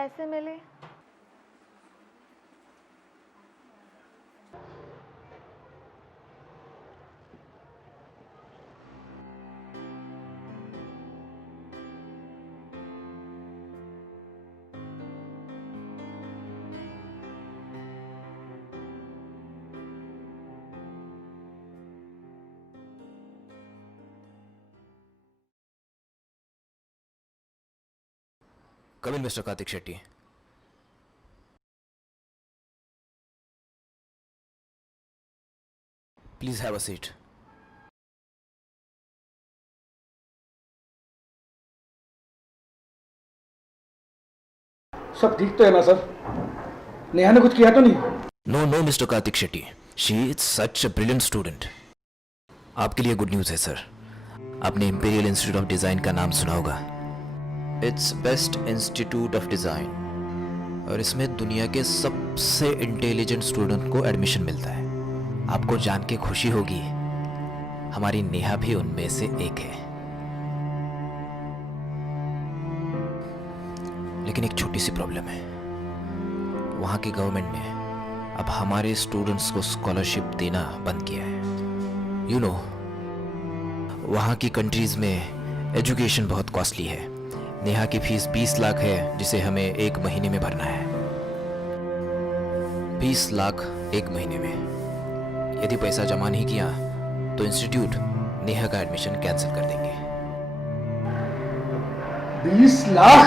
पैसे मिले। Come in, Mr. Karthik Shetty. Please have a seat. सब ठीक तो है ना सर? नेहा ने कुछ किया तो नहीं? No, no, Mr. Karthik Shetty. She is such a brilliant student. आपके लिए गुड न्यूज़ है सर. आपने इंपीरियल इंस्टीट्यूट ऑफ डिज़ाइन का नाम सुना होगा. It's best institute of design और इसमें दुनिया के सबसे इंटेलिजेंट स्टूडेंट को एडमिशन मिलता है. आपको जान के खुशी होगी, हमारी नेहा भी उनमें से एक है. लेकिन एक छोटी सी प्रॉब्लम है. वहाँ की गवर्नमेंट ने अब हमारे स्टूडेंट्स को स्कॉलरशिप देना बंद किया है. यू नो, वहाँ की कंट्रीज में एजुकेशन बहुत कॉस्टली है. नेहा की फीस 20 लाख है, जिसे हमें एक महीने में भरना है. 20 लाख एक महीने में. यदि पैसा जमा नहीं किया तो इंस्टीट्यूट नेहा का एडमिशन कैंसिल कर देंगे. 20 लाख?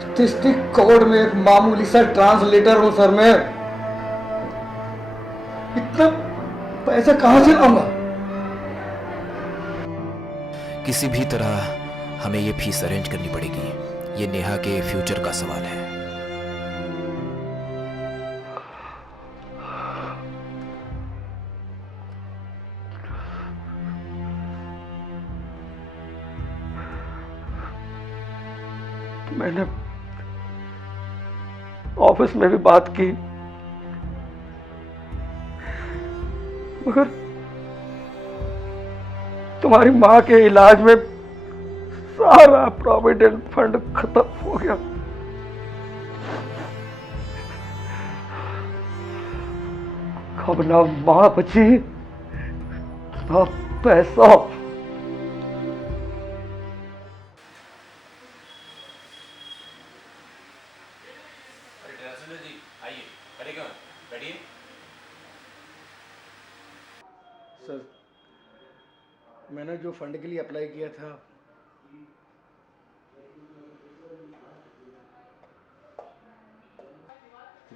स्टैटिस्टिक कोड में एक मामूली सा ट्रांसलेटर हूं सर मैं. इतना पैसा कहां से लाऊंगा? किसी भी तरह हमें ये फीस अरेंज करनी पड़ेगी. ये नेहा के फ्यूचर का सवाल है. मैंने ऑफिस में भी बात की, मगर तुम्हारी मां के इलाज में सारा प्रोविडेंट फंड खत्म हो गया. अब ना मां बची ना पैसा. सर, मैंने जो फंड के लिए अप्लाई किया था,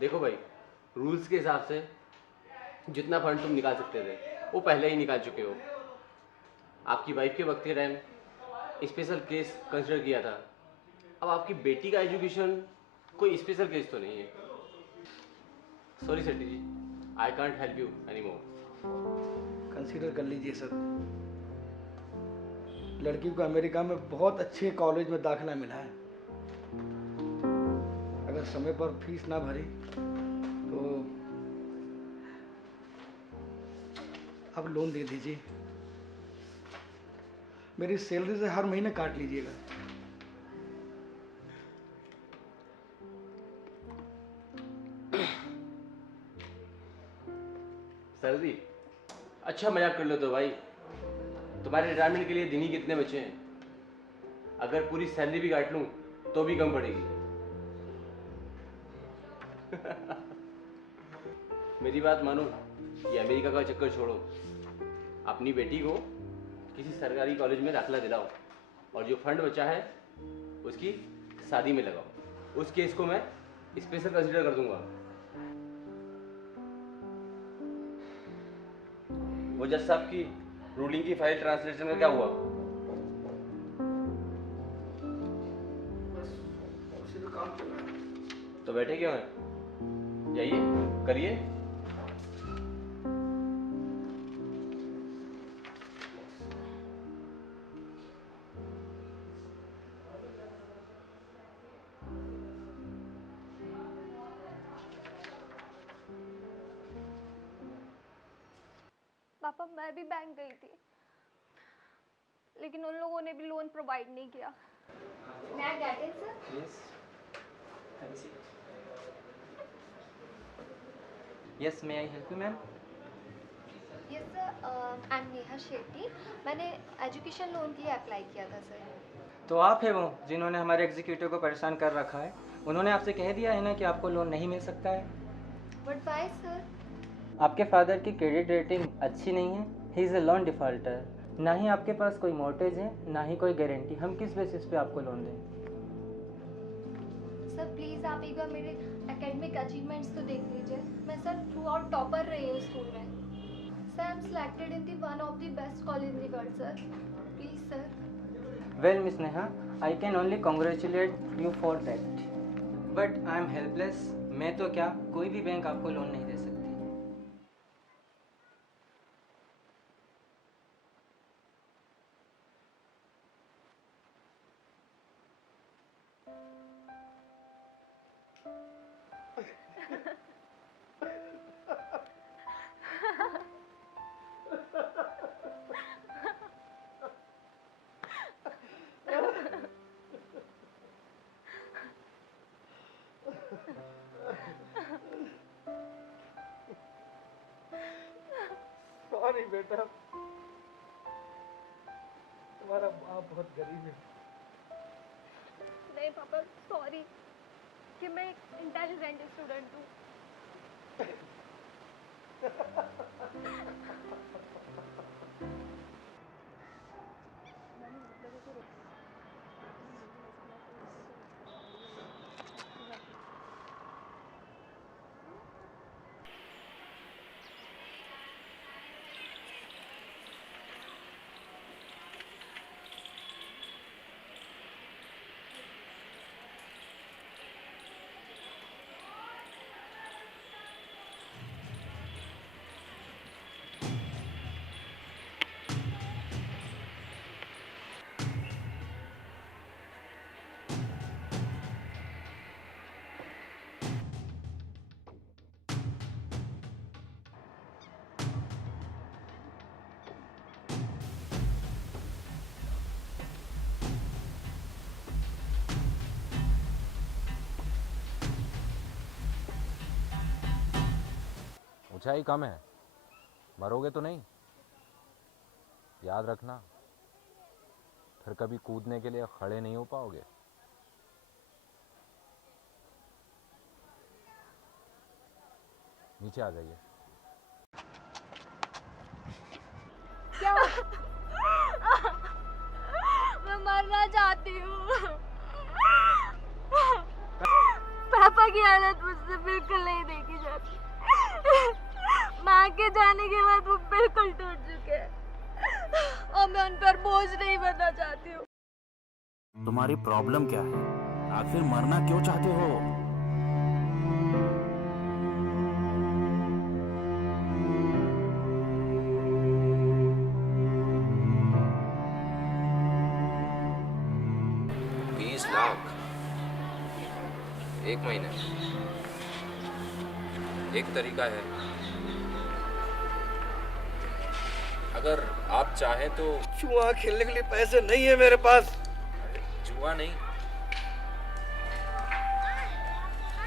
देखो भाई, रूल्स के हिसाब से जितना फंड तुम निकाल सकते थे वो पहले ही निकाल चुके हो. आपकी वाइफ के वक्त के टाइम स्पेशल केस कंसिडर किया था. अब आपकी बेटी का एजुकेशन कोई स्पेशल केस तो नहीं है. Sorry Sethi ji, I can't help you any more. Consider कर लीजिए सर. लड़की को अमेरिका में बहुत अच्छे कॉलेज में दाखिला मिला है. अगर समय पर फीस ना भरी तो आप लोन दे दीजिए. मेरी सैलरी से हर महीने काट लीजिएगा. सर जी, अच्छा मजाक कर लो तो भाई. तुम्हारे रिटायरमेंट के लिए दिन ही कितने बचे हैं? अगर पूरी सैलरी भी काट लूं तो भी कम पड़ेगी. मेरी बात मानो, ये अमेरिका का चक्कर छोड़ो. अपनी बेटी को किसी सरकारी कॉलेज में दाखिला दिलाओ और जो फंड बचा है उसकी शादी में लगाओ. उस केस को मैं स्पेशल कंसीडर कर दूंगा. वो जज साहब की रूलिंग की फाइल ट्रांसलेशन का क्या हुआ? उसी पे काम चल रहा है. तो बैठे क्यों हैं? जाइए करिए. पापा, मैं भी बैंक गई थी, लेकिन उन लोगों ने भी लोन प्रोवाइड नहीं किया. May I get in, sir? Yes. Have a seat. Yes, may I help you, ma'am? Yes, sir. I'm Neha Shetty. मैंने एजुकेशन लोन के लिए अप्लाई किया था सर. तो आप है वो जिन्होंने हमारे एग्जीक्यूटिव को परेशान कर रखा है. उन्होंने आपसे कह दिया है ना कि आपको लोन नहीं मिल सकता है. But why, sir? आपके फादर की क्रेडिट रेटिंग अच्छी नहीं है. He is a loan defaulter. ना ही आपके पास कोई मॉर्टगेज है, ना ही कोई गारंटी. हम किस बेसिस पे आपको लोन दें? सर प्लीज़ आप एक बार मेरे एकेडमिक अचीवमेंट्स तो देख लीजिए. मैं सर थ्रू आउट टॉपर रही हूँ स्कूल में. Sir I am selected in the one of the best college in the world sir. Please sir. Well miss Neha, I can only congratulate you for that. But I am helpless. मैं तो क्या, कोई भी bank आपको loan नहीं दे सकती. Sorry बेटा, तुम्हारा बाप बहुत गरीब है. नहीं पापा सॉरी कि मैं एक इंटेलिजेंट स्टूडेंट हूँ. ऊंचाई कम है, मरोगे तो नहीं. याद रखना, फिर कभी कूदने के लिए खड़े नहीं हो पाओगे. नीचे आ जाइए. क्या? मैं मरना चाहती हूँ. पापा की हालत मुझसे बिल्कुल नहीं देखी जाती. माँ के जाने के बाद वो बिल्कुल टूट चुके हैं और मैं उन पर बोझ नहीं बनना चाहती हूँ. तुम्हारी प्रॉब्लम क्या है? आखिर मरना क्यों चाहते हो? एक महीने. एक तरीका है, अगर आप चाहें तो. जुआ खेलने के लिए पैसे नहीं है मेरे पास. जुआ नहीं,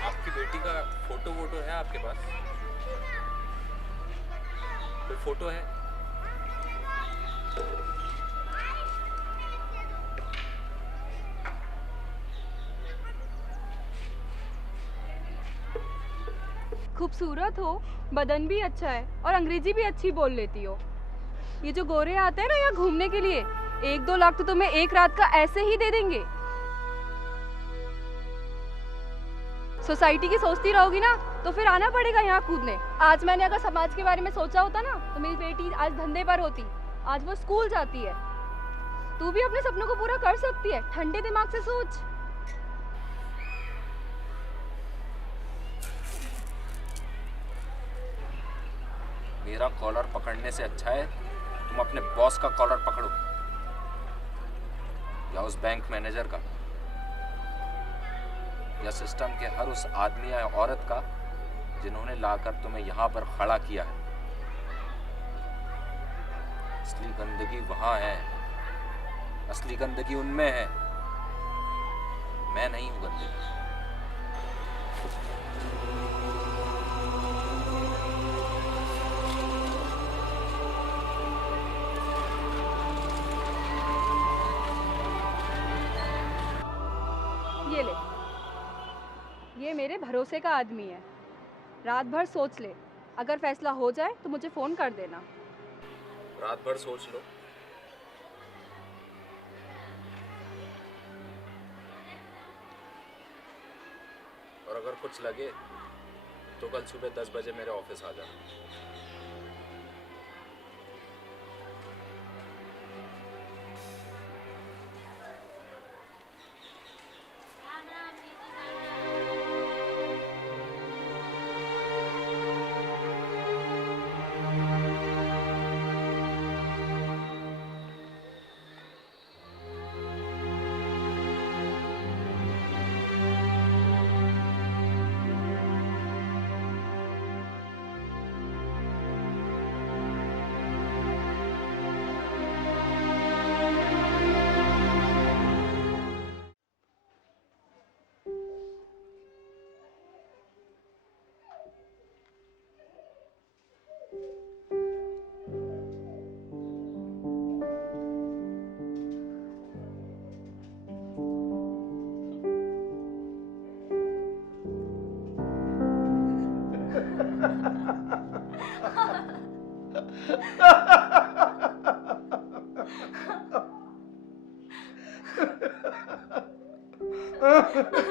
आपकी बेटी का फोटो वोटो है आपके पास? कोई फोटो है? खूबसूरत हो, बदन भी अच्छा है और अंग्रेजी भी अच्छी बोल लेती हो. ये जो गोरे आते हैं ना यहाँ घूमने के लिए, 1-2 लाख तो तुम्हें एक रात का ऐसे ही दे देंगे. सोसाइटी की सोचती रहोगी ना तो फिर आना पड़ेगा यहाँ कूदने. आज मैंने अगर समाज के बारे में सोचा होता ना तो मेरी बेटी आज धंधे पर होती. आज वो स्कूल जाती है. तू भी अपने सपनों को पूरा कर सकती है. ठंडे दिमाग से सोच. मेरा कॉलर पकड़ने से अच्छा है तुम अपने बॉस का कॉलर पकड़ो, या उस बैंक मैनेजर का, या सिस्टम के हर उस आदमी या औरत का जिन्होंने लाकर तुम्हें यहाँ पर खड़ा किया है. असली गंदगी वहाँ है, असली गंदगी उनमें है मैं नहीं हूं गंदे। ये ले, ये मेरे भरोसे का आदमी है। रात भर सोच ले, अगर फैसला हो जाए तो मुझे फ़ोन कर देना। रात भर सोच लो। और अगर कुछ लगे तो कल सुबह 10 बजे मेरे ऑफिस आ जाना। Ha ha ha.